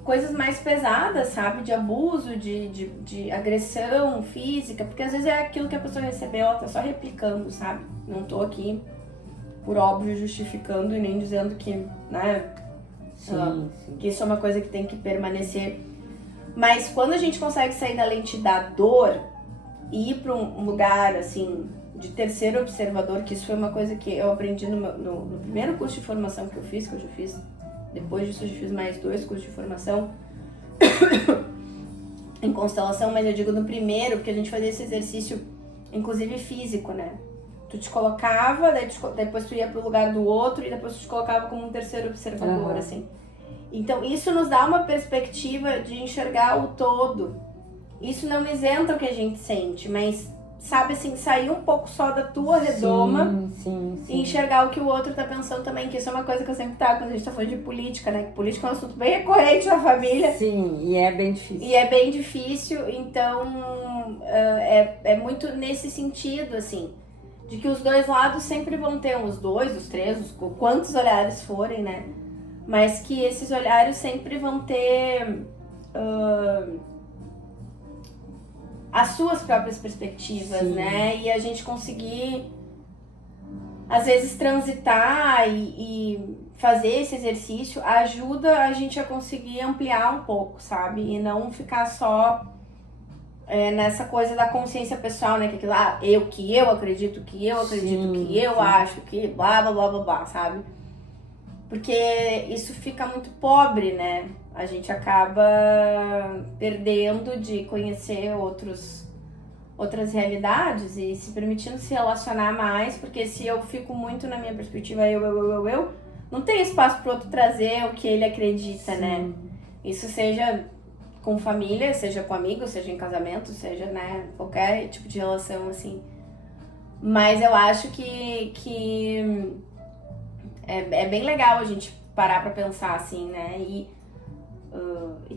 coisas mais pesadas, sabe? De abuso, de agressão física, porque às vezes é aquilo que a pessoa recebeu, ela tá só replicando, sabe? Não tô aqui, por óbvio, justificando e nem dizendo que, né? Sim. Que isso é uma coisa que tem que permanecer. Mas quando a gente consegue sair da lente da dor e ir para um lugar, assim, de terceiro observador, que isso foi uma coisa que eu aprendi no primeiro curso de formação que eu já fiz. Depois disso eu já fiz mais 2 cursos de formação em constelação, mas eu digo no primeiro, porque a gente fazia esse exercício, inclusive físico, né? Tu te colocava, depois tu ia pro lugar do outro e depois tu te colocava como um terceiro observador, assim. Então isso nos dá uma perspectiva de enxergar o todo. Isso não isenta o que a gente sente, mas sabe assim, sair um pouco só da tua redoma e enxergar o que o outro tá pensando também, que isso é uma coisa que eu sempre trago quando a gente tá falando de política, né? Que política é um assunto bem recorrente na família. Sim, e é bem difícil. Então é muito nesse sentido, assim, de que os dois lados sempre vão ter os 2, os 3, quantos olhares forem, né? Mas que esses olhares sempre vão ter as suas próprias perspectivas, né? E a gente conseguir, às vezes, transitar e fazer esse exercício ajuda a gente a conseguir ampliar um pouco, sabe? E não ficar só nessa coisa da consciência pessoal, né? Que aquilo, eu acredito, que eu acho, que blá, blá, blá, blá, blá, sabe? Porque isso fica muito pobre, né? A gente acaba perdendo de conhecer outras realidades e se permitindo se relacionar mais, porque se eu fico muito na minha perspectiva, eu, não tem espaço para o outro trazer o que ele acredita, né? Isso seja com família, seja com amigos, seja em casamento, seja, né, qualquer tipo de relação, assim. Mas eu acho que é bem legal a gente parar pra pensar, assim, né? E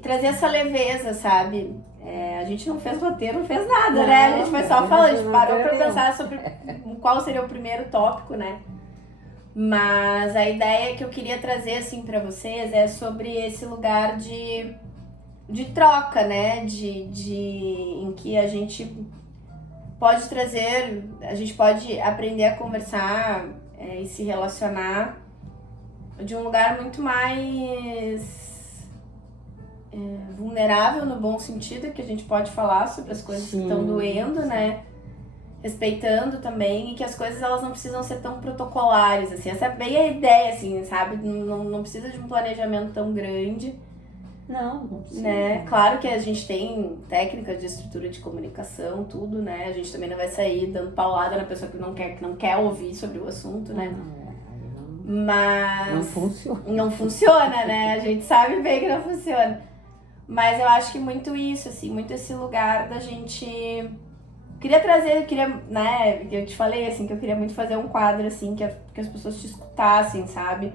trazer essa leveza, sabe? A gente não fez roteiro, não fez nada, né? A gente foi só falando, a gente parou pra pensar sobre qual seria o primeiro tópico, né? Mas a ideia que eu queria trazer, assim, pra vocês é sobre esse lugar de troca, né? Em que a gente pode trazer, a gente pode aprender a conversar e se relacionar de um lugar muito mais vulnerável no bom sentido, que a gente pode falar sobre as coisas que estão doendo, né? Respeitando também, e que as coisas elas não precisam ser tão protocolares, assim. Essa é bem a ideia, assim, sabe? Não precisa de um planejamento tão grande. Não precisa. Né? Claro que a gente tem técnicas de estrutura de comunicação, tudo, né? A gente também não vai sair dando paulada na pessoa que não quer ouvir sobre o assunto, né? Mas não funciona. Não funciona, né? A gente sabe bem que não funciona. Mas eu acho que muito isso, assim, muito esse lugar da gente... né, que eu te falei, assim, que eu queria muito fazer um quadro, assim, que as pessoas te escutassem, sabe?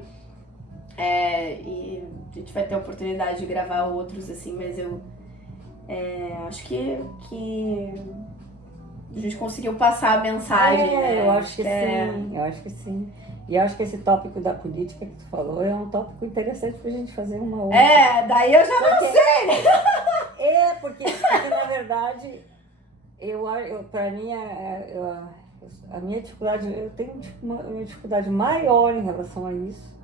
E a gente vai ter a oportunidade de gravar outros, assim, mas eu acho que a gente conseguiu passar a mensagem, né? Eu acho que sim, eu acho que sim. E eu acho que esse tópico da política que tu falou é um tópico interessante pra gente fazer uma outra. Daí eu já não sei, né? Porque na verdade, pra mim, a minha dificuldade, eu tenho uma dificuldade maior em relação a isso,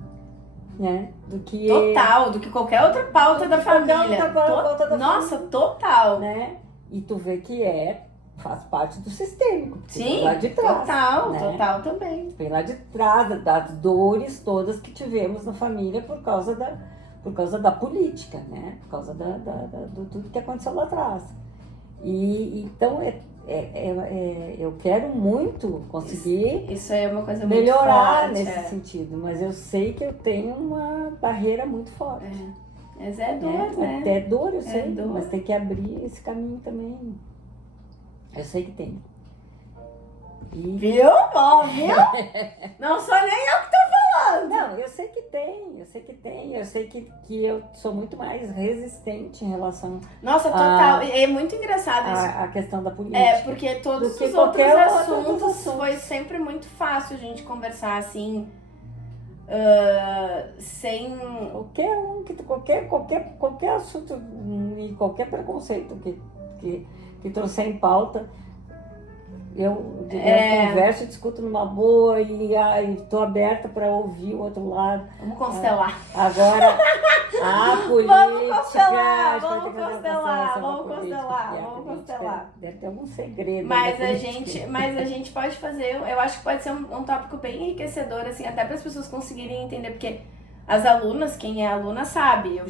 né? Do que qualquer outra pauta da família. Nossa, total. Né? E tu vê que faz parte do sistêmico. Sim, lá de trás, total, né? total também. Vem lá de trás, das dores todas que tivemos na família por causa da política, né? Por causa do tudo que aconteceu lá atrás. E então eu quero muito conseguir isso é uma coisa melhorar muito forte, nesse sentido, mas eu sei que eu tenho uma barreira muito forte. Mas é dor, né? Até dor, eu sei, dor. mas tem que abrir esse caminho também. Eu sei que tem. Viu? Bom, viu? Não sou nem eu que tô falando. Não, eu sei que tem. Eu sei que eu sou muito mais resistente em relação... Nossa, total. É muito engraçado isso. A questão da política. Porque todos os outros assuntos foi sempre muito fácil a gente conversar assim... sem... Qualquer assunto e qualquer preconceito que trouxer em pauta, eu converso e discuto numa boa e tô aberta para ouvir o outro lado. Vamos constelar. Agora, a política... Vamos constelar. Deve ter algum segredo. Mas a gente pode fazer, eu acho que pode ser um tópico bem enriquecedor, assim, até para as pessoas conseguirem entender, porque as alunas, quem é aluna sabe,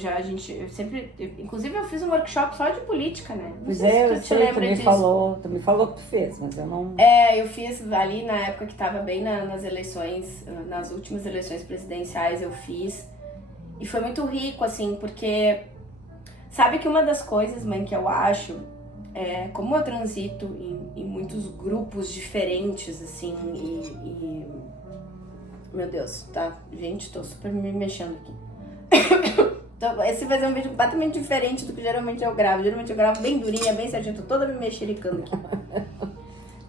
inclusive eu fiz um workshop só de política, né? Pois eu sei, tu me falou que tu fez, mas eu não... Eu fiz ali na época que tava bem nas eleições, nas últimas eleições presidenciais eu fiz, e foi muito rico, assim, porque sabe que uma das coisas, mãe, que eu acho, como eu transito em muitos grupos diferentes, assim, e meu Deus, tá? Gente, tô super me mexendo aqui. Então, esse vai ser um vídeo completamente diferente do que geralmente eu gravo. Geralmente eu gravo bem durinha, bem certinha, tô toda me mexericando aqui.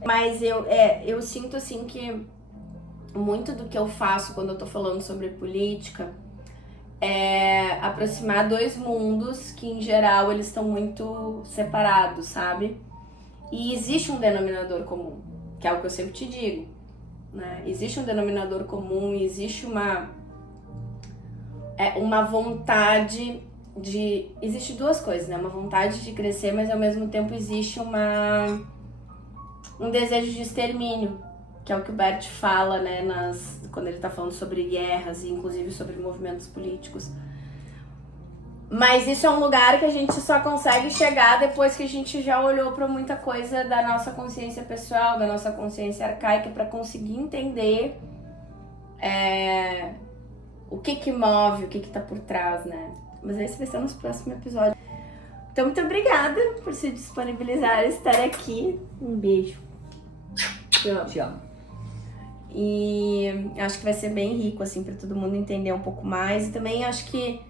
Mas eu sinto, assim, que muito do que eu faço quando eu tô falando sobre política é aproximar dois mundos que, em geral, eles estão muito separados, sabe? E existe um denominador comum, que é o que eu sempre te digo. Né? Existe um denominador comum e existe uma vontade de... Existe duas coisas, né? Uma vontade de crescer, mas ao mesmo tempo existe um desejo de extermínio, que é o que o Bert fala, né? Quando ele tá falando sobre guerras e inclusive sobre movimentos políticos. Mas isso é um lugar que a gente só consegue chegar depois que a gente já olhou para muita coisa da nossa consciência pessoal, da nossa consciência arcaica, para conseguir entender o que move, o que tá por trás, né? Mas esse vai ser nos próximos episódios. Então, muito obrigada por se disponibilizar a estar aqui. Um beijo. Te amo. E acho que vai ser bem rico, assim, para todo mundo entender um pouco mais. E também acho que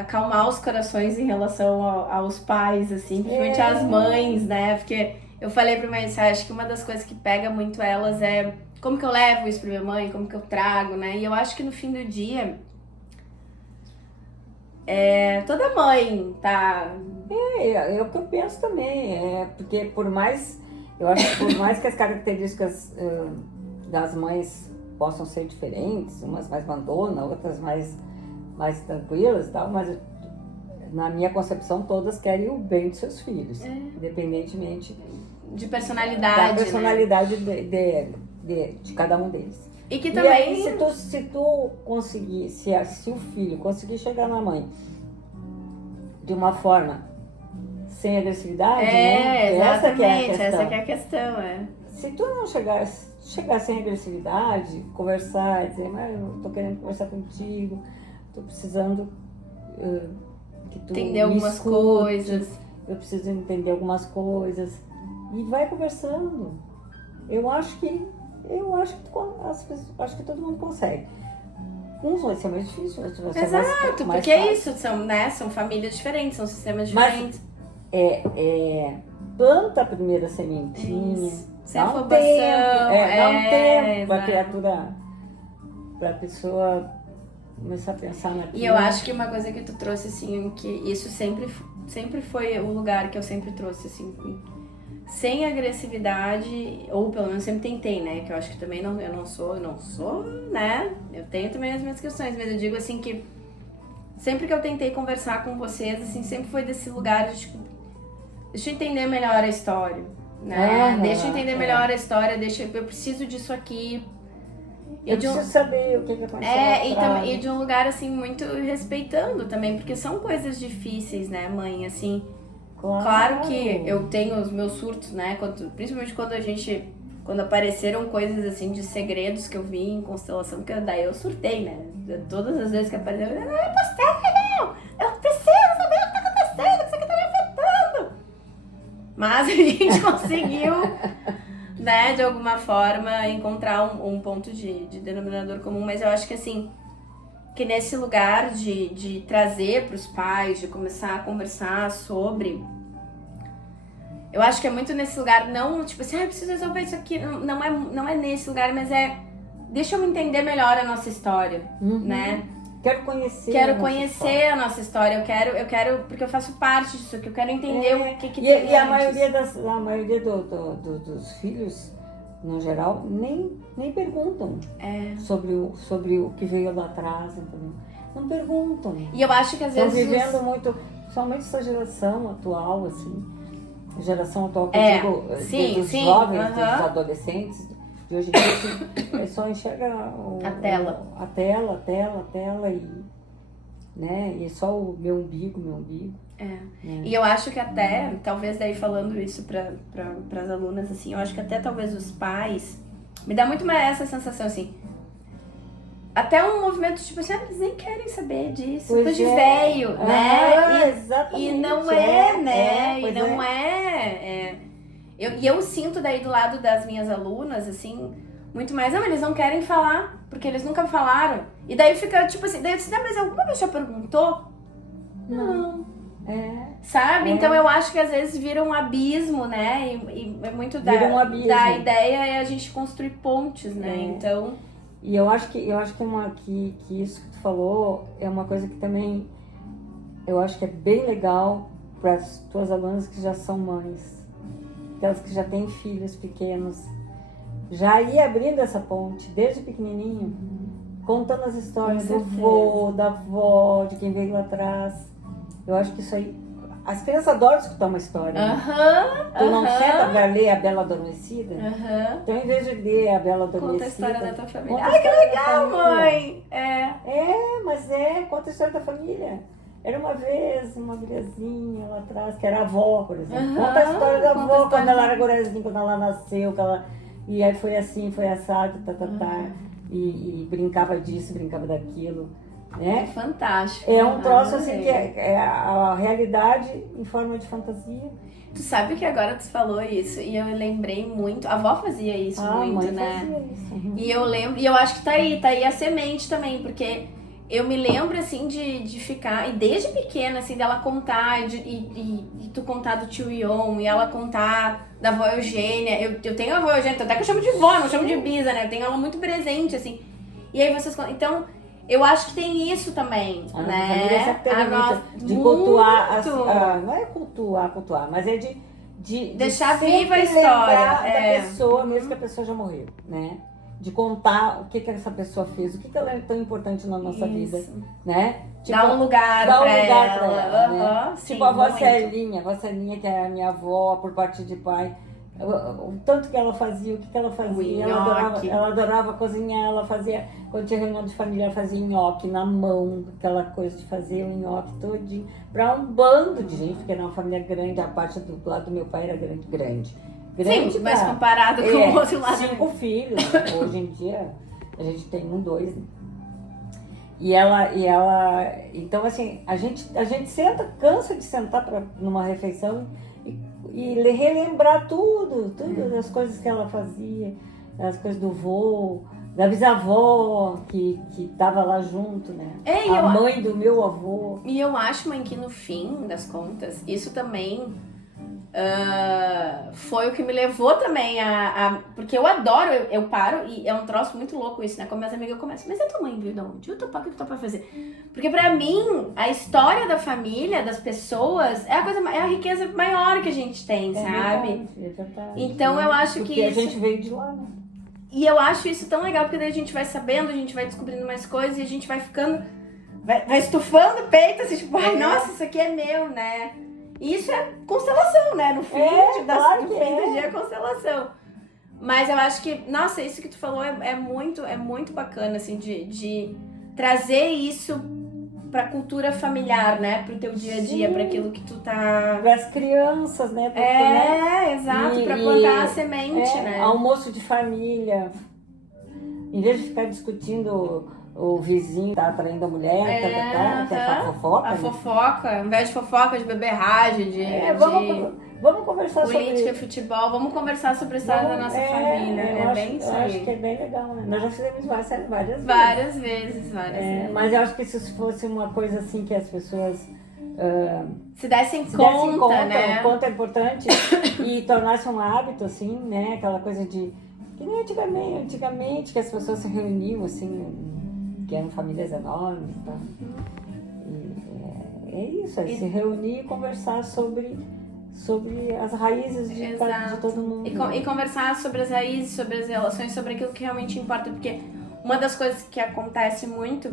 acalmar os corações em relação aos pais, assim, principalmente às mães, né? Porque eu falei pra minha mãe, acho que uma das coisas que pega muito elas é como que eu levo isso pra minha mãe, como que eu trago, né? E eu acho que no fim do dia, toda mãe tá... É o que eu penso também, porque eu acho que por mais que as características das mães possam ser diferentes, umas mais mandonas, outras mais tranquilas e tal, mas na minha concepção, todas querem o bem dos seus filhos, independentemente De da personalidade, personalidade de cada um deles. E que E também... aí, se tu conseguir, se o filho conseguir chegar na mãe de uma forma sem agressividade, né? Exatamente, essa que é a questão, Se tu não chegar sem agressividade, conversar, dizer, mas eu tô querendo conversar contigo, tô precisando que tu entender algumas escute, coisas. eu preciso entender algumas coisas. E vai conversando. Eu acho que todo mundo consegue. Uns vai ser mais difícil, outros vai ser mais Exato, mais porque é fácil. isso, são famílias diferentes, são sistemas Mas diferentes. Planta a primeira sementinha. Isso. Sem Dá um afobação. tempo, dá um tempo pra exato. criatura, pra pessoa começar a pensar naquilo. E eu acho que uma coisa que tu trouxe, assim, que isso sempre foi o lugar que eu sempre trouxe, assim, sem agressividade, ou pelo menos sempre tentei, né? Que eu acho que também eu não sou, né? Eu tenho também as minhas questões, mas eu digo assim que sempre que eu tentei conversar com vocês, assim, sempre foi desse lugar de, tipo, deixa eu entender melhor a história, né? Deixa eu entender melhor a história, eu preciso disso aqui. Eu preciso saber o que aconteceu. E de um lugar, assim, muito respeitando também, porque são coisas difíceis, né, mãe? Assim, claro que eu tenho os meus surtos, né? Principalmente quando apareceram coisas, assim, de segredos que eu vi em constelação, que daí eu surtei, né? Todas as vezes que apareceu, eu não é possível! Eu preciso saber o que tá acontecendo, isso aqui tá me afetando! Mas a gente conseguiu... né, de alguma forma, encontrar um ponto de denominador comum, mas eu acho que assim, que nesse lugar de trazer para os pais, de começar a conversar sobre, eu acho que é muito nesse lugar, não tipo assim, eu preciso resolver isso aqui, não é nesse lugar, mas deixa eu entender melhor a nossa história, né? Quero conhecer a nossa história, eu quero, porque eu faço parte disso aqui, eu quero entender o que tem E a antes. maioria dos filhos, no geral, nem perguntam sobre o que veio lá atrás, entendeu? Não perguntam. E eu acho que às Estão vezes... vivendo muito, somente essa geração atual, assim, geração atual que eu digo, dos jovens, dos adolescentes, de hoje em dia, só enxerga a tela. A tela e, né, e só o meu umbigo. E eu acho que até, talvez daí falando isso para as alunas, assim, eu acho que até talvez os pais, me dá muito mais essa sensação, assim, até um movimento tipo assim, eles nem querem saber disso, coisa de velho, né? Exatamente. E não né? E não eu sinto daí do lado das minhas alunas, assim, muito mais, mas eles não querem falar, porque eles nunca falaram. E daí fica tipo assim, daí eu disse, mas alguma vez já perguntou? Não. Sabe? Então eu acho que às vezes vira um abismo, né? E é muito da ideia é a gente construir pontes, né? Então... E eu acho que isso que tu falou é uma coisa que também eu acho que é bem legal para as tuas alunas que já são mães. Aquelas que já têm filhos pequenos, já ir abrindo essa ponte desde pequenininho, contando as histórias do vô, da avó, de quem veio lá atrás. Eu acho que isso aí, as crianças adoram escutar uma história. Tu não senta pra ler A Bela Adormecida? Então, em vez de ler A Bela Adormecida... Conta a história da tua família. Ai, que legal, mãe! Conta a história da família. Era uma vez uma guriazinha lá atrás, que era a avó, por exemplo. Conta a história da avó, quando ela era guriazinha, quando ela nasceu, e aí foi assim, foi assado, e brincava disso, brincava daquilo, né? É fantástico. É um troço assim, que é a realidade em forma de fantasia. Tu sabe que agora tu falou isso, e eu lembrei muito, a avó fazia isso muito, mãe né? fazia isso. E eu lembro, e eu acho que tá aí a semente também, porque... Eu me lembro, assim, de ficar... E desde pequena, assim, dela contar... E tu contar do tio Ion... E ela contar da avó Eugênia... Eu tenho a avó Eugênia... Até que eu chamo de vó, não chamo de bisa, né? Eu tenho ela muito presente, assim... E aí vocês... Então, eu acho que tem isso também, né? De cultuar... não é cultuar... Mas é de deixar viva a história. Da pessoa, mesmo que a pessoa já morreu, né? de contar o que essa pessoa fez, o que ela é tão importante na nossa vida, né? Tipo, dá um lugar pra ela. Né? Sim, tipo a avó Celinha, que é a minha avó por parte de pai. O tanto que ela fazia, o que ela fazia, ela adorava cozinhar, ela fazia, quando tinha reunião de família, ela fazia nhoque na mão, aquela coisa de fazer o nhoque todinho, para um bando de gente, porque era uma família grande, a parte do lado do meu pai era grande. Sim, mas comparado com o outro lado. 5 filhos, hoje em dia a gente tem 1, 2, né? E ela, então assim, a gente cansa de sentar numa refeição e relembrar tudo das coisas que ela fazia, as coisas do vô, da bisavó que tava lá junto, né? A mãe do meu avô. E eu acho, mãe, que no fim das contas, isso também foi o que me levou também porque eu adoro, eu paro, e é um troço muito louco isso, né? Com minhas amigas eu começo, mas a tua mãe veio de onde? O teu pai, o que tu tá pra fazer? Porque pra mim, a história da família, das pessoas, é a riqueza maior que a gente tem, sabe? Verdade. Então eu acho porque que a gente veio de lá, né? E eu acho isso tão legal, porque daí a gente vai sabendo, a gente vai descobrindo mais coisas e a gente vai ficando, vai estufando o peito, assim, tipo, ai, nossa, isso aqui é meu, né? E isso é constelação, né? No fim, no fim do dia é constelação. Mas eu acho que, nossa, isso que tu falou é muito bacana, assim, de trazer isso pra cultura familiar, né? Pro teu dia a dia, pra aquilo que tu tá... Para as crianças, né? Exato, pra plantar a semente, né? Almoço de família. Em vez de ficar discutindo o vizinho tá traindo a mulher, que é a fofoca. A fofoca, ao invés de fofoca, de beberragem, vamos conversar sobre política, futebol, vamos conversar sobre a história da nossa família. Eu acho que é bem legal, né? Nós já fizemos várias vezes. Mas eu acho que se fosse uma coisa assim que as pessoas se dessem conta, né? O quanto é importante e tornasse um hábito, assim, né? Aquela coisa de que nem antigamente que as pessoas se reuniam, assim, que eram famílias enormes, tá? E é isso, se reunir e conversar sobre as raízes de todo mundo. E conversar sobre as raízes, sobre as relações, sobre aquilo que realmente importa, porque uma das coisas que acontece muito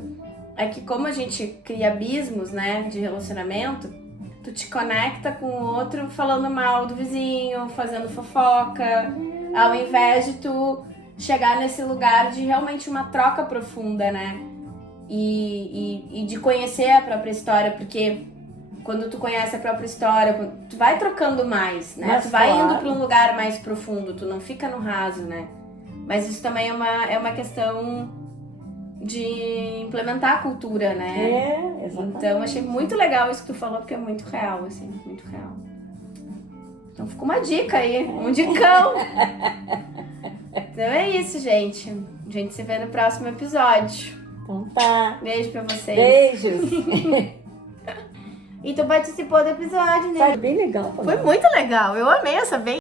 é que como a gente cria abismos, né, de relacionamento, tu te conecta com o outro falando mal do vizinho, fazendo fofoca, ao invés de tu chegar nesse lugar de realmente uma troca profunda, né? E de conhecer a própria história, porque quando tu conhece a própria história, tu vai trocando mais, né? Tu vai indo para um lugar mais profundo, tu não fica no raso, né? Mas isso também é uma questão de implementar a cultura, né? Exatamente. Então, achei muito legal isso que tu falou, porque é muito real, assim, muito real. Então, ficou uma dica aí, um dicão. Então é isso, gente. A gente se vê no próximo episódio. Então tá. Beijo pra vocês. Beijos. E tu participou do episódio, né? Foi bem legal. Foi muito legal. Eu amei essa vez.